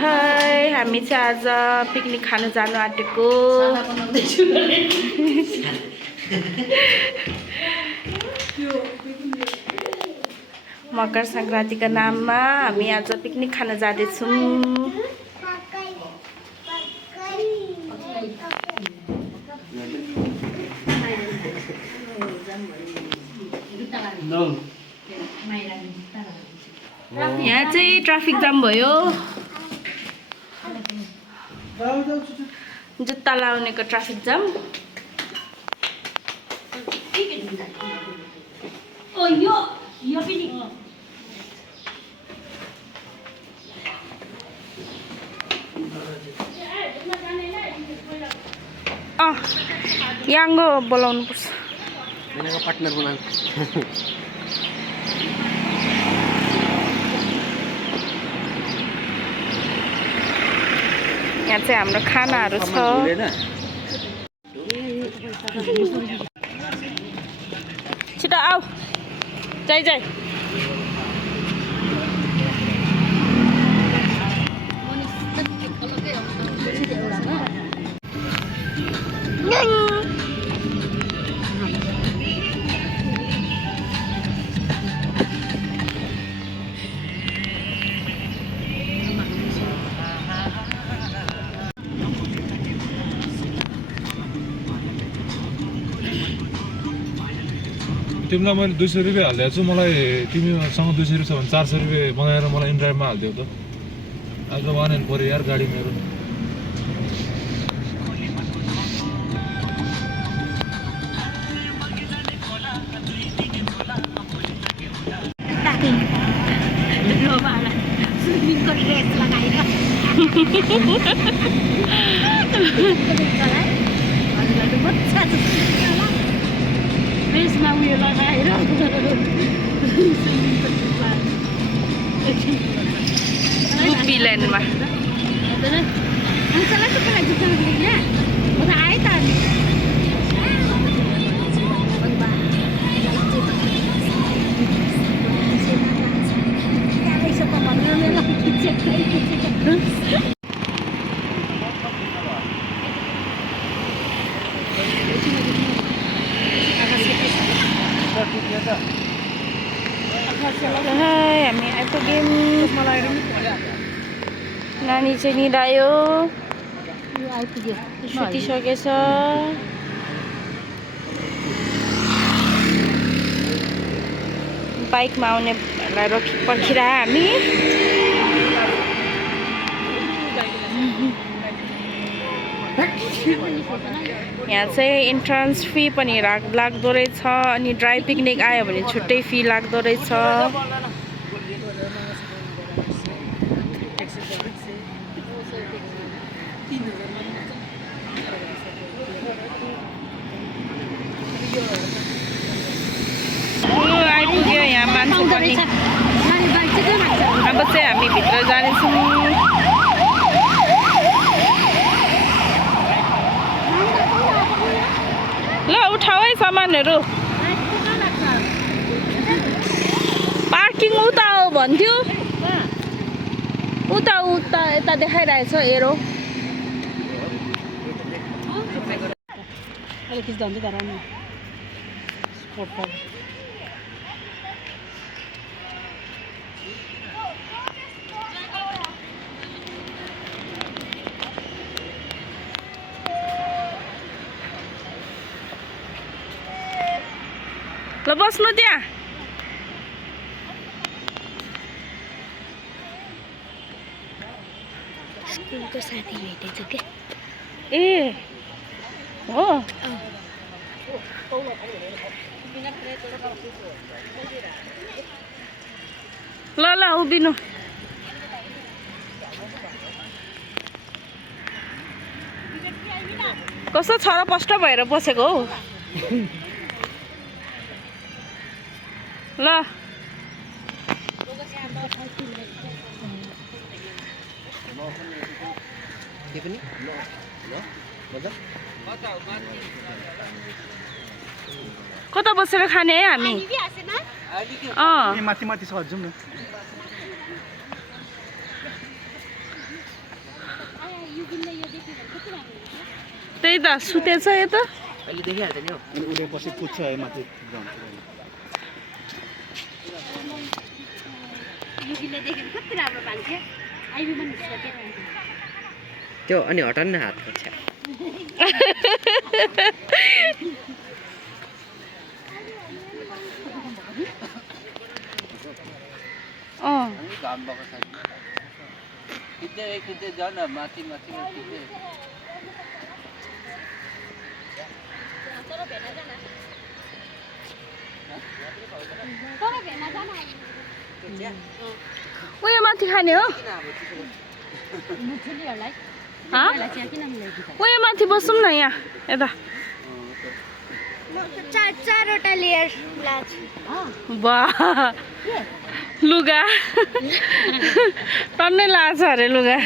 हाय हामी चाहिँ आज पिकनिक खान जानु आँटेको मकर संक्रान्तिको नाममा हामी आज पिकनिक खान जाँदैछौँ। यहाँ चाहिँ ट्राफिक जाम भयो। जुत्ता लाउनेको ट्राफिक जाम। याङ्गो बोलाउनु पर्छ। पार्टनर बनाउनु यहाँ चाहिँ हाम्रो खानाहरू छ। छिटो आऊ जाइ जाइ। तिमीलाई मैले 200 रुपैयाँ हालिदिएको छु। मलाई तिमीसँग 200 रुपैयाँ छ भने 400 रुपैयाँ बनाएर मलाई इनड्राइभमा हालिदियो त। आज वान एन्ड पऱ्यो यार गाडी मेरो। उयो लगाएर ल्यान्डमा हामी आइपुग्यौँ। नानी चाहिँ निदायो, सुतिसकेछ। बाइकमा आउनेलाई पर्खिरह हामी। यहाँ चाहिँ इन्ट्रान्स फी पनि लाग्दो रहेछ। अनि ड्राई पिकनिक आयो भने छुट्टै फी लाग्दो रहेछ। आइपुग्यो यहाँ मान्छे पनि। अब चाहिँ हामी भित्र जानेछौँ। ल उठाऊ है सामानहरू। पार्किङ उता हो भन्थ्यो। उता उता यता देखाइरहेछ एरो। ल बस्नु त्यहाँ। स्कुलको साथी भेटेछ के? ए हो। ल ल उभिनु। कस्तो छरपष्ट भएर बसेको हौ। ल कता बसेर खाने है हामी माथि माथि छ जाउँ न त्यही त सुतेछ यो त अहिले देखिहाल्छ नि हौ अनि उडे पछि पुग्छ है माथि जाउँ त्यो अनि हटाउन न हात खोज्छ खिच्दै जाऊ न माथि माथि उयो माथि खाने हो उयो माथि बसौँ न यहाँ यता चारवटा लेयर वाह लुगा टन्नै लाग्छ अरे लुगा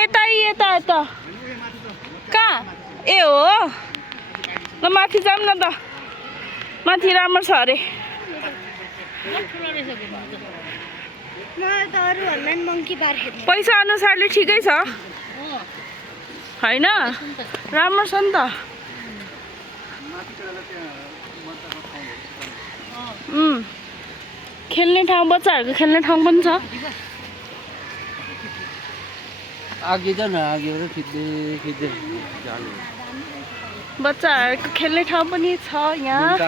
यता यता यता कहाँ ए हो ल माथि जाऊँ न त माथि राम्रो छ अरे पैसा अनुसारले ठिकै छ होइन राम्रो छ नि त खेल्ने ठाउँ बच्चाहरूको खेल्ने ठाउँ पनि छ आगे जाऊ न आगे खिच्दै खिच्दै जानु बच्चाहरूको खेल्ने ठाउँ पनि छ यहाँ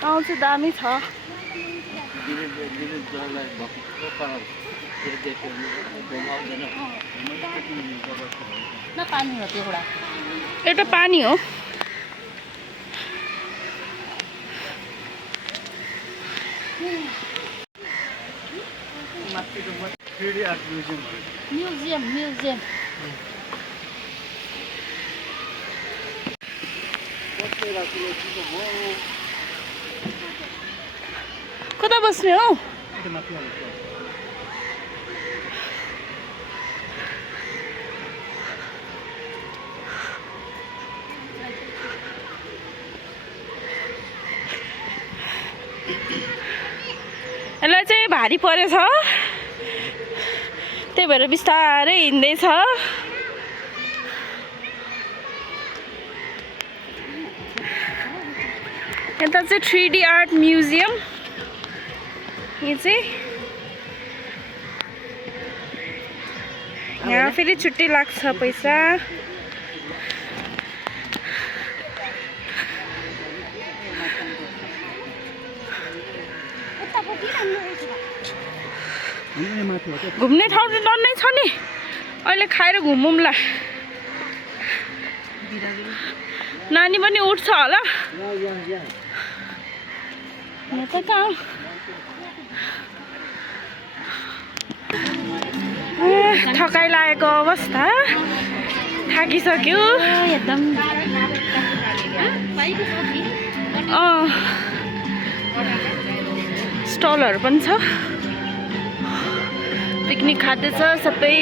ठाउँ चाहिँ दामी छ एउटा पानी हो म्युजियम कता बस्ने हो यसलाई चाहिँ भारी परेछ त्यही भएर बिस्तारै हिँड्दैछ यता चाहिँ 3D आर्ट म्युजियम यो चाहिँ यहाँ फेरि छुट्टै लाग्छ पैसा घुम्ने ठाउँ चाहिँ डन्नै छ नि अहिले खाएर घुमौँला नानी पनि उठ्छ होला म त कहाँ थकाइ लागेको अवस्था थाकिसक्यो एकदम स्टलहरू पनि छ पिकनिक खाँदैछ सबै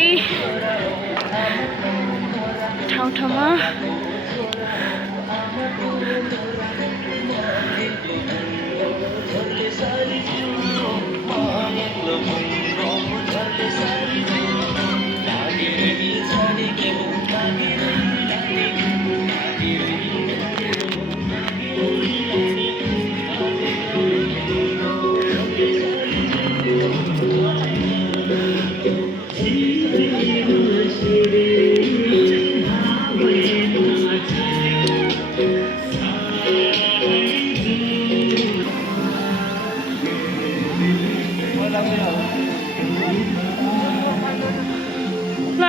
ठाउँ ठाउँमा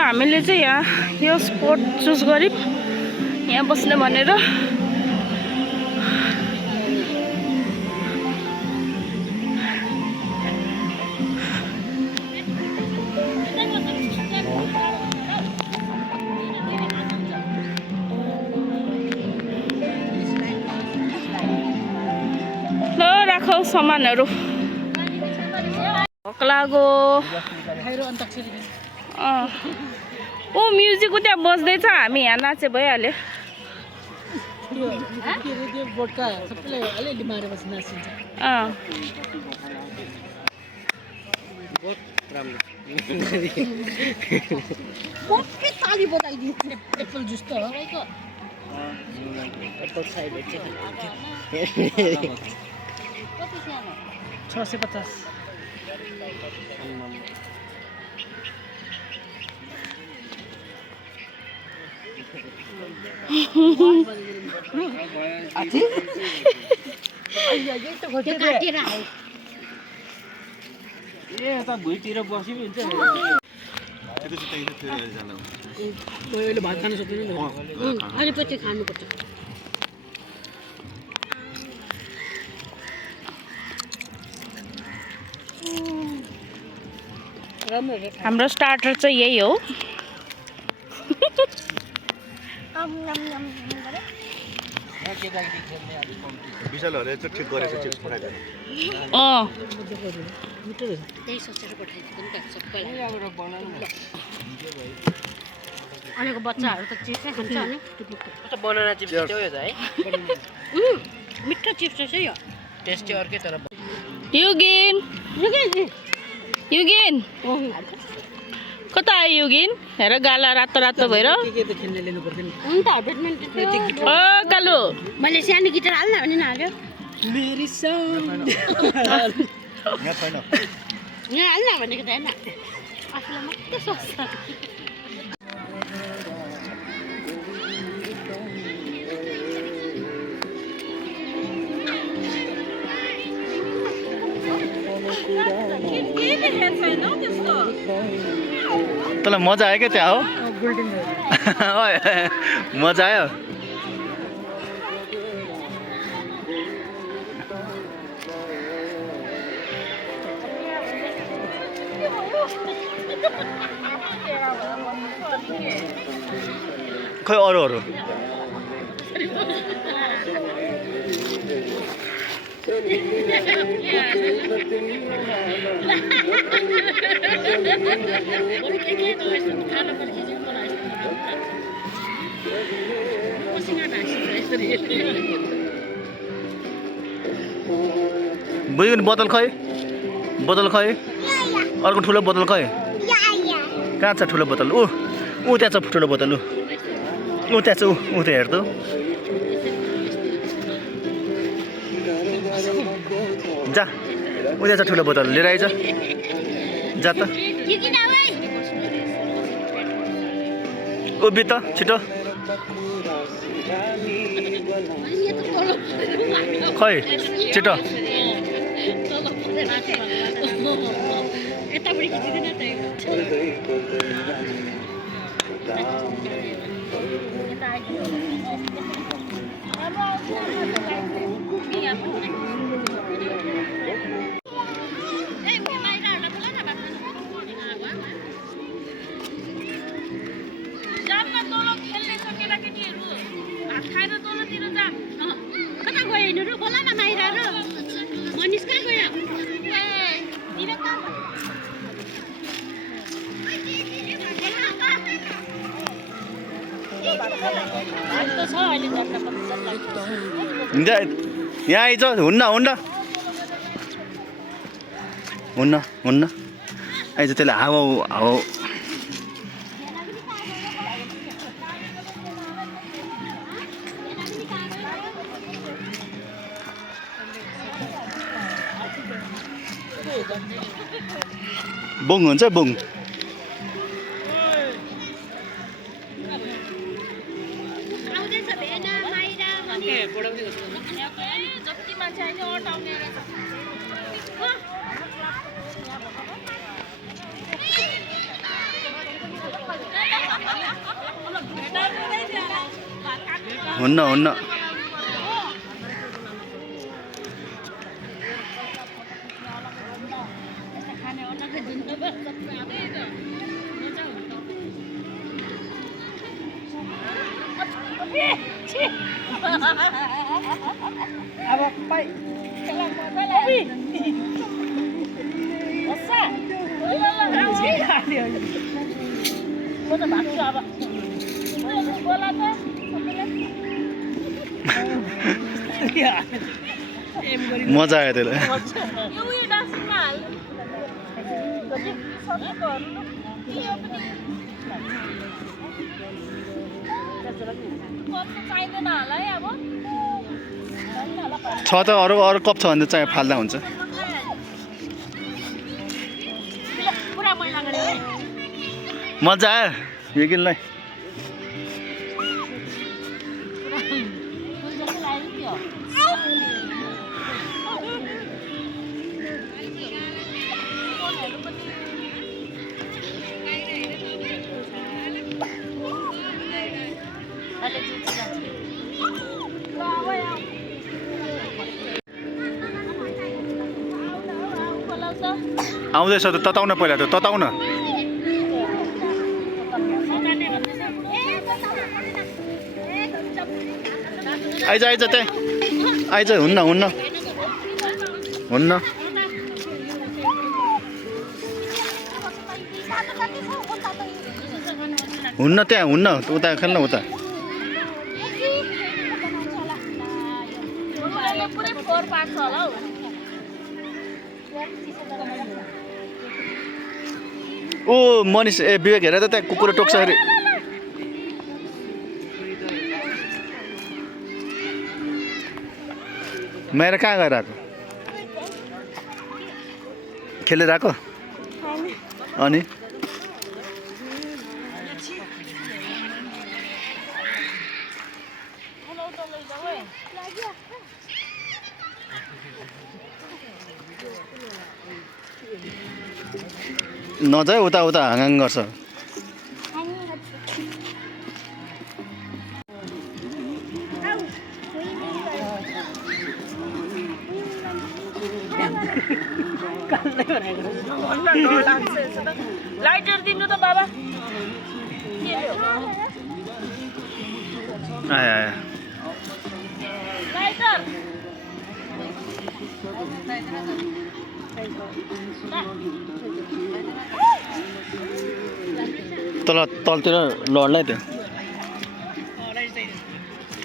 हामीले चाहिँ यहाँ यो स्पोट चुज गऱ्यौँ यहाँ बस्ने भनेर ल राखौ सामानहरू भोक लाग्यो ओ म्युजिकको त्यहाँ बज्दैछ हामी यहाँ नाचे भइहाल्यो बोटका सबैलाई अलिअलि मारेपछि नाचिन्छ बोटकै ताली बजाइदिन्छ एप्पल जुस त हो एप्पल साइडर चाहिँ 650 यता भुइँतिर बसी हुन्छ अहिले भात खान सक्दैन अनि पछि खानुपर्छ हाम्रो स्टार्टर चाहिँ यही हो विशालहरूले चाहिँ ठिक गरेको चिप्स पठाइदियो त्यही सोचेर पठाइदिएको नि त सबैलाई अहिलेको बच्चाहरू त चिप्सै खान्छ नि बनाना चिप्स हो यो त है मिठो चिप्स चाहिँ यो टेस्टी अर्कै तर युगिन कता आयो युगिन हेर गाला रातो रातो भएर के त खेल्ने लिनु पर्छ नि अन्त ब्याडमिन्टन ओ कालु मैले सानो गिटार हाल्न भने नहाल्यो मेरी यहाँ छैन यहाँ हाल्न भनेको त होइन आफूलाई मात्रै सोच्छ तँलाई मजा आयो क्या त्यहाँ हो मजा आयो खै अरू बुझ्यो बोतल खै अर्को ठुलो बोतल खै कहाँ छ ठुलो बोतल ऊ त्यहाँ छ ठुलो बोतल ऊ त्यहाँ छ ऊ त्यहाँ हेर त जा ऊ त्यहाँ छ ठुलो बोतल लिएर आइज जा त उभि त छिटो खै छिटो कता गयो हिँड्नु बोला न माइरा र मनिष कहाँ गयो यहाँ आइज हुन्न आइज त्यसले हावा बुङ हुन्छ बुङ आउँदैछ भेना माइरा जति मान्छे अहिले अटाउने हुन्न अब पाइ म त भाग्छु अब बोला त मजा आयो त्यसलाई यो उयो डस्टबिनमा हाल्नु कति सबै यो पनि कप चाहिँदैन होला है अब छ त अरू कप छ भने चाहिँ फाल्दा हुन्छ पुरा मैला गरे मजा आयो यो किनलाई आउँदैछ त तताउन पहिला त तताउन आइज आइज त्यहाँ आइज हुन्न हुन्न हुन्न हुन्न त्यहाँ हुन्न उता खेल्न उता पुरै फोहोर पार्छ होला हौ ओ मनिष ए विवेक हेर त त्यहाँ कुकुर टोक्छ अरे मेरो कहाँ गएर आएको खेलेर आएको अनि नजाए उता उता हाँगाङ गर्छ लाइटर दिनु त बाबा आयो आयो लाइटर तल तलतिर लड्ला त्यो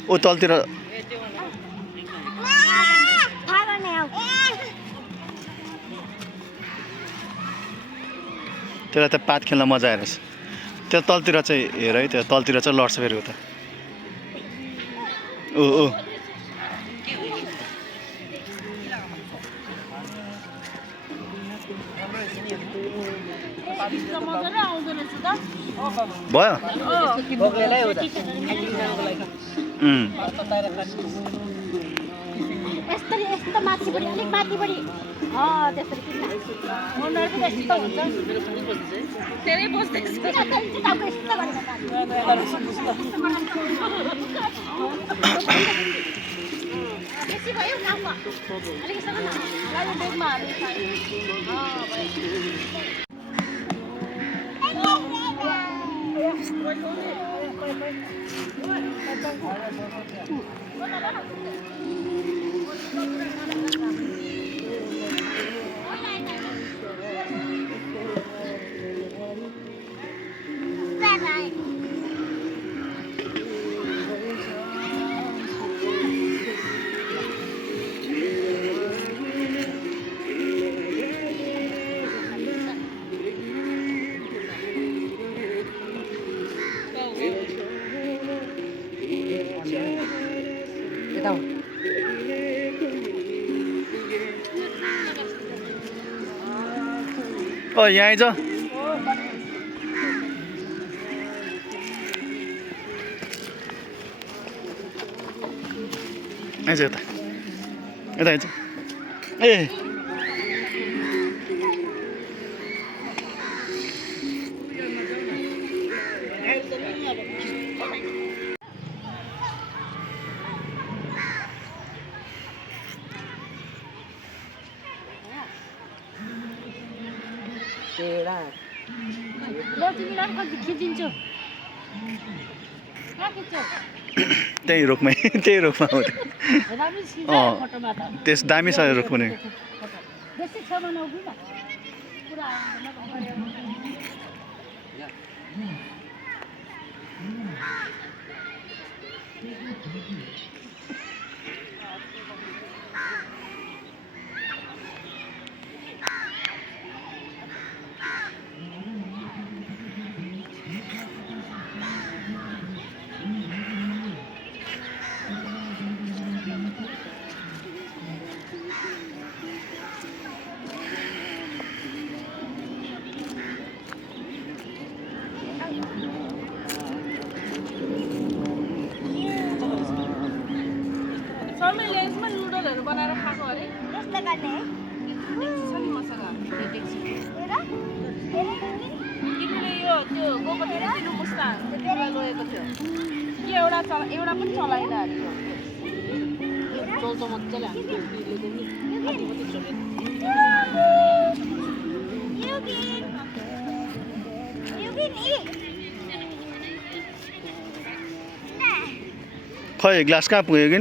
ओ तलतिर त्यसलाई त पात खेल्न मजा आएर त्यो तलतिर चाहिँ हेर है त्यो तलतिर चाहिँ लड्छ फेरि उता ओ ओ भयो यस्तो माथि बढी अलिक माथि बढी त्यसरी किन मुन्डर पनि यस्तो हुन्छ धेरै बस्दैछ बेसी भयो नाममा अलिक यसो गर्न लाइटर बेगमा हाल्नु ओ यहाँ आइज आइज यता यता आइज ए ल तिमीलाई कति खिचिन्छु कहाँ खिच्छौ त्यही रुखमै त्यही रुखमा हो राम्रो खिच्छ फोटोमा त त्यस दामी छ रुख पनि बेसी छ भने उभिन पुरा शर्माले यसमा नुडलहरू बनाएर खाएको अरे त्यसले गर्ने छ नि मसँग हेर तिमीले यो त्यो गोपतिर दिनु मुस्तान त्यतिबेला लगेको थियो के एउटा पनि चलाएन अरे यो चल्छ मजाले हामी खै ग्लास कहाँ पुग्यो कि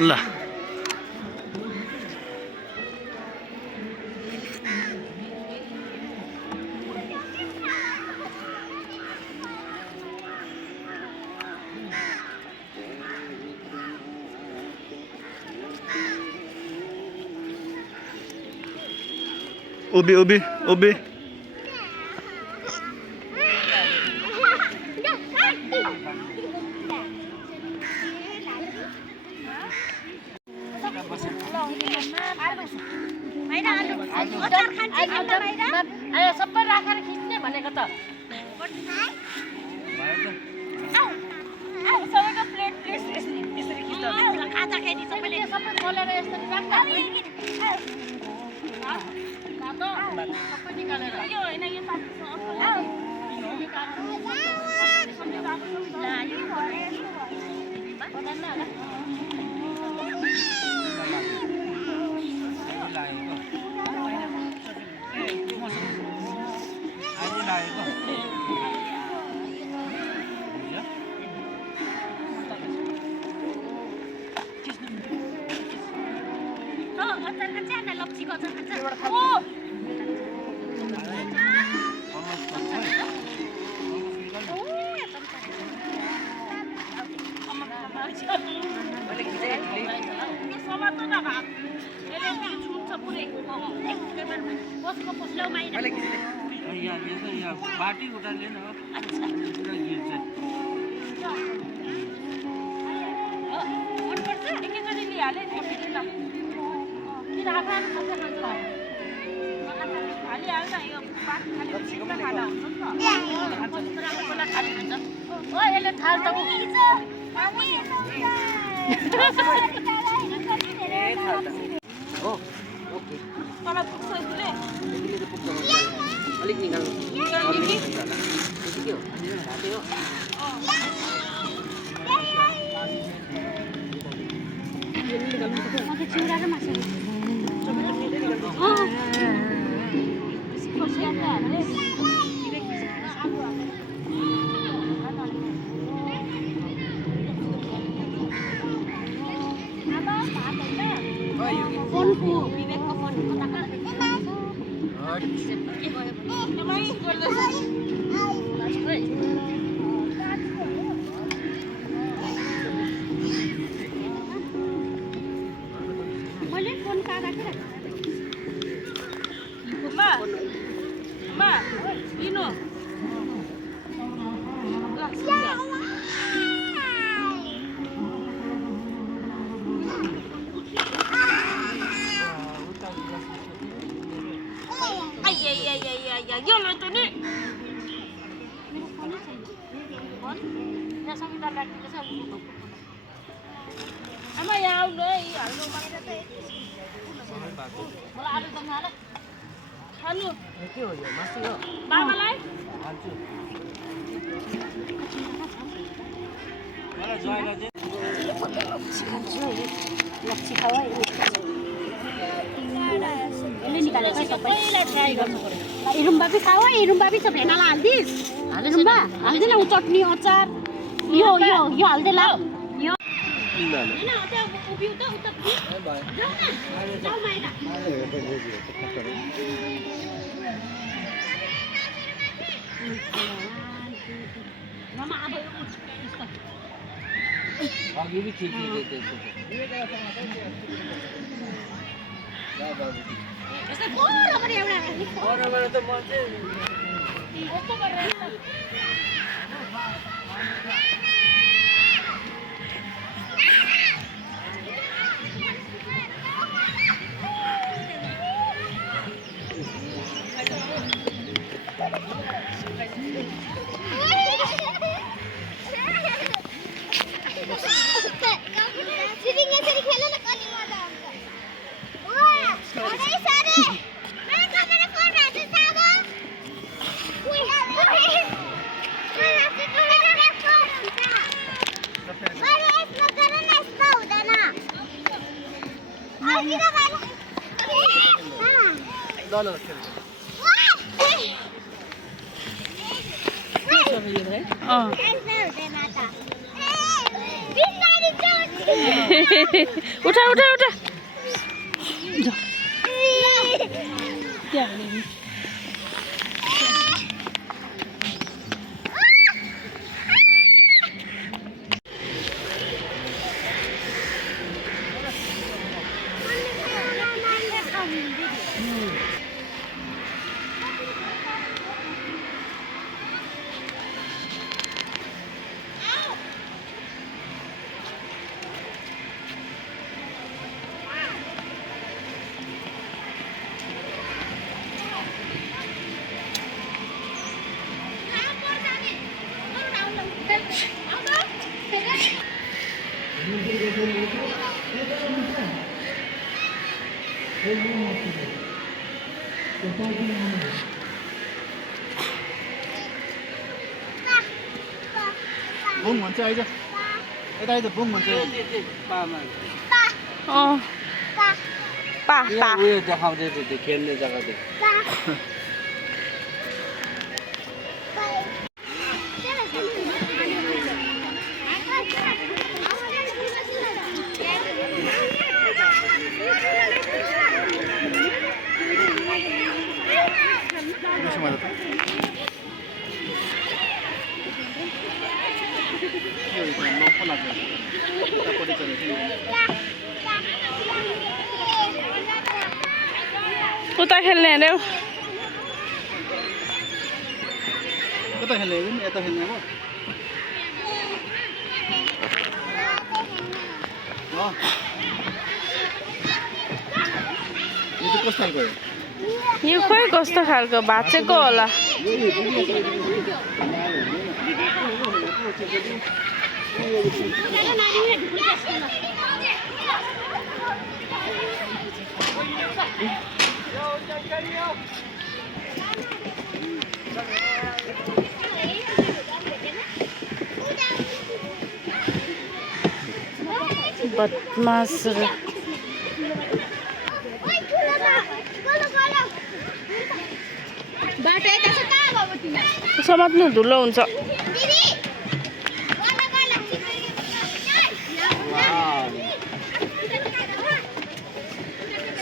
ल उभी सबै राखेर खिच्ने भनेको त सबैको प्लेट त्यसरी खिच्दा खाँदाखेरि सबैले सबै खोलेर यसरी राख्दा सबै निकालेर यो होइन यो बाटी उठाले न यसले थाल त अलिक निकाल्नु चिउरा र मासु फोनको विवेकको फोन मैले फोन कहाँ राखेर लिनु यो ल त नि मेरो फोनै छैन फोन यहाँ संविधान राख्दिएको छ आमा यहाँ आउनु है हाल्नु मलाई आलु दम हाल खानु के हो यो मासु हो बाबालाई हाल्छु मलाई जयला चाहिँ लप्सी खाऊ है यसले निकालेको सबैलाई ट्राई गर्नु पर्यो इरुम्बा पनि खाऊ है इरुम्बा पनि छ भेनाला हालिदिस् हाल्दैनौँ बा हाल्दैन उ चटनी अचार यो यो यो हाल्दैला यो अघि भी खिच्दै त्यसो बराबर त म चाहिँ उठा उठा उठा बुङ भन्छ आइज यता आइज बुङ भन्छ पा उयो देखाउँदै थियो त्यो खेल्ने जग्गा थियो उता खेल्ने अरे कता खेल्ने यता खेल्ने अब यो चाहिँ कस्तो खालको यो खोइ कस्तो खालको भाँचेको होला बदमास समात्नु धुलो हुन्छ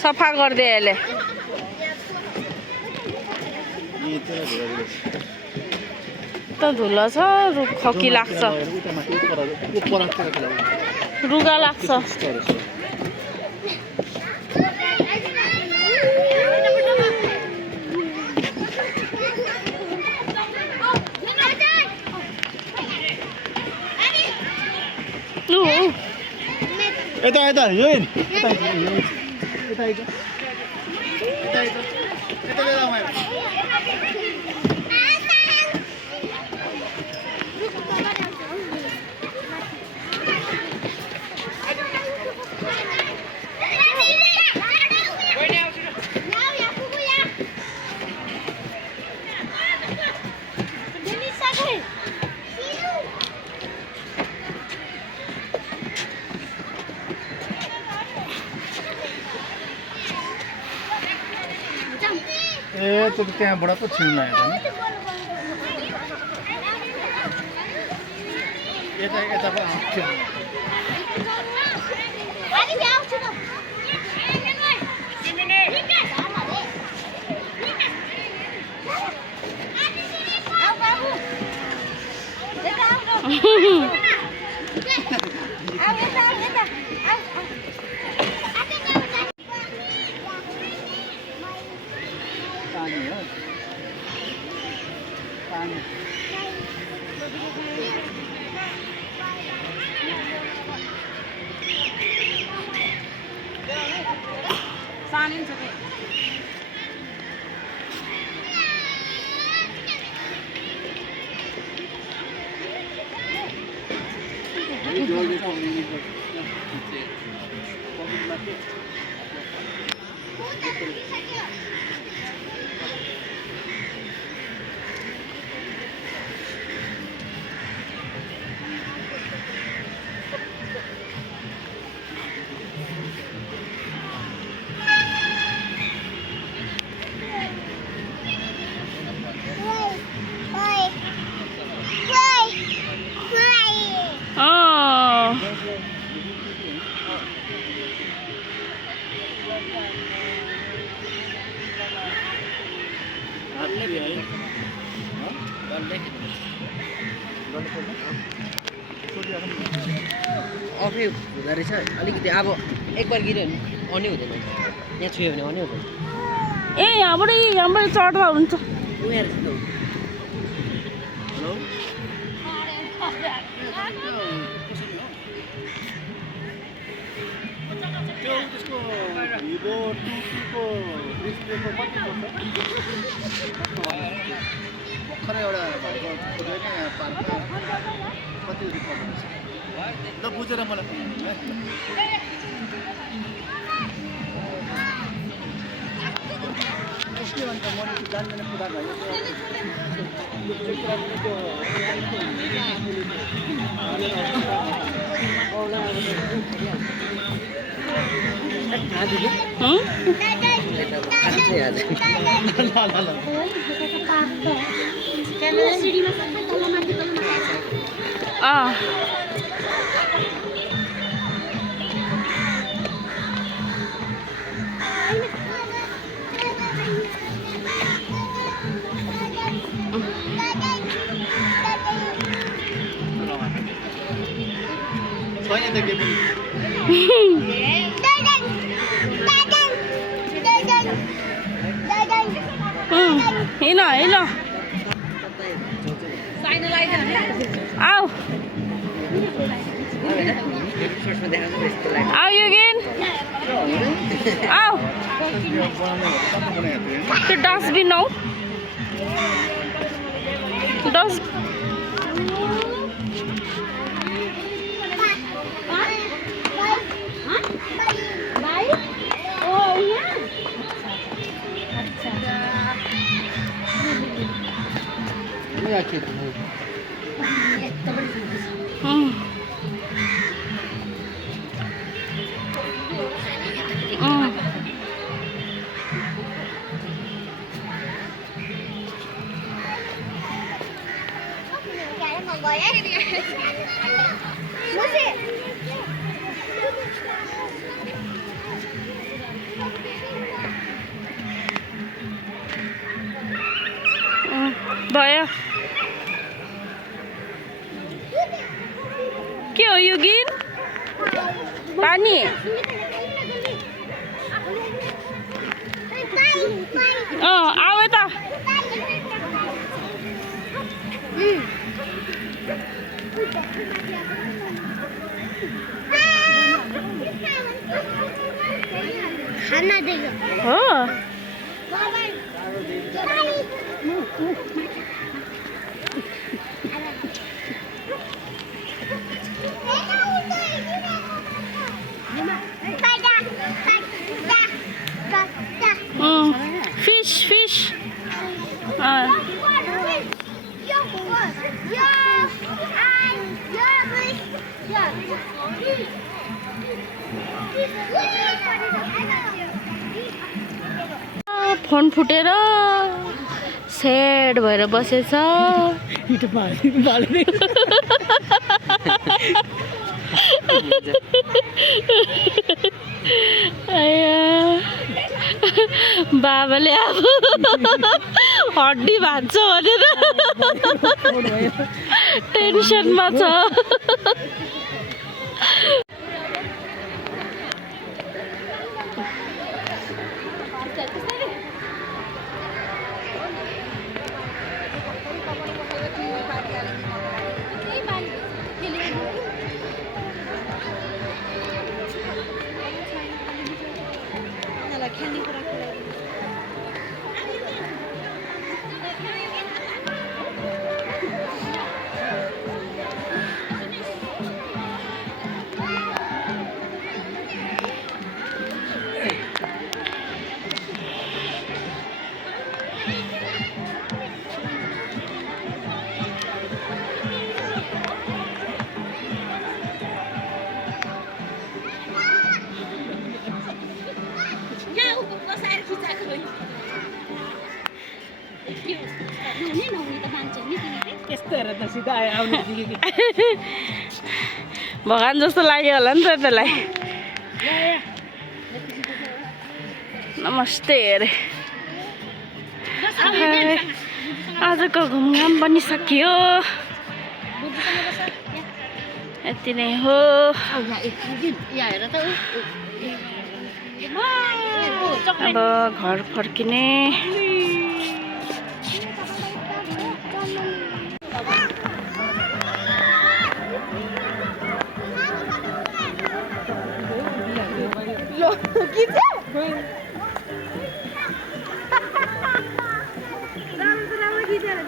सफा गरिदिए यसले त धुलो छ खकी लाग्छ रुगा लाग्छ यता यता यो यता यता यता यता यता लिएर आऊ ए त्यो त्यहाँबाट पो छिर्न आएको नि यता पो आउँछ अनि ल्याउँछु त पानी हो पानी अफै हुँदो रहेछ अलिकति अब एकबार गिऱ्यो भने आउनै हुँदैन यहाँ छुयो भने आउनै हुँदैन ए यहाँबाट चढ्दा हुन्छ उयो रहेछ त त्यसको भिभो 2 को डिस्प्लेको कति पर्छ भर्खरै एउटा भएको खोज्दैन यहाँ पार्कमा कति पर्छ ल बुझेर मलाई के भन्छ मैले जान्दैन कुरा भयो छैन त के पनि हिँड आऊ आऊ युगिन आऊ त्यो डस्टबिन हौ भयो के हो युगिन पानी आऊ यता खाना देगा हो fish फोन फुटेर सेड भएर बसेछ बाबाले अब हड्डी भाँच्छ भनेर टेन्सनमा छ भगवान जस्तो लाग्यो होला नि त त्यसलाई नमस्ते अरे आजको घुमघाम पनि सकियो यति नै हो अब घर फर्किने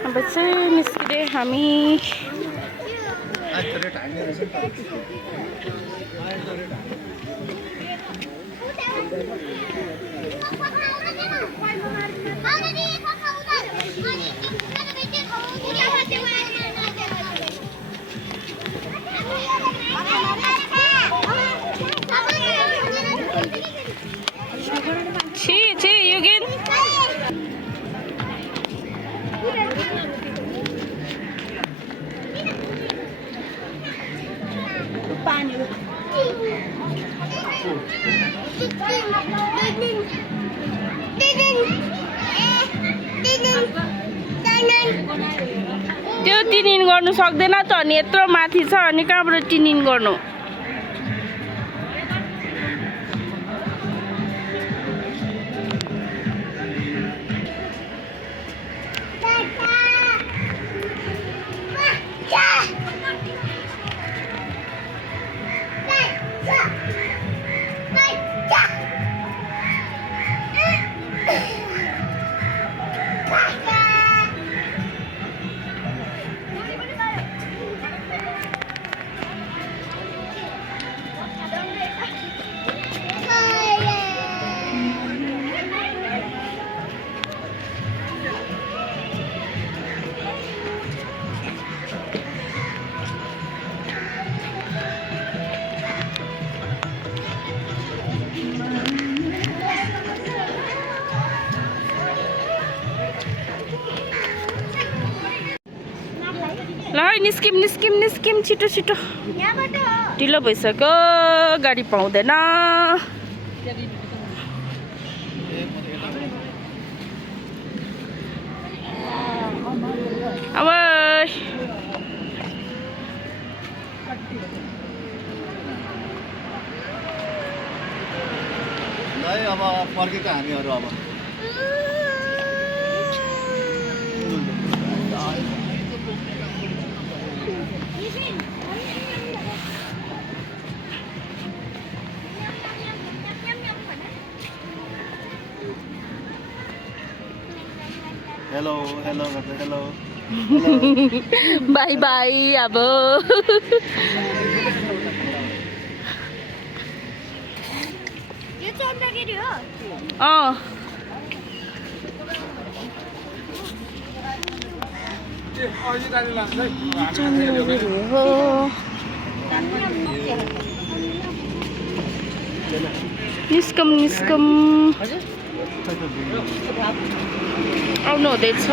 अब चाहिँ निस्किँदै हामी छि युगिन त्यो टिनिन गर्नु सक्दैन त अनि यत्रो माथि छ अनि कहाँबाट टिनिन गर्नु ल निस्किम निस्किम निस्किम छिटो छिटो ढिलो भइसक्यो गाडी पाउँदैन अब अब फर्केको हामीहरू अब hello hello hello by by अब यो चन्द्रगिरी हो निस्कम निस्कम आउनु हुँदैछ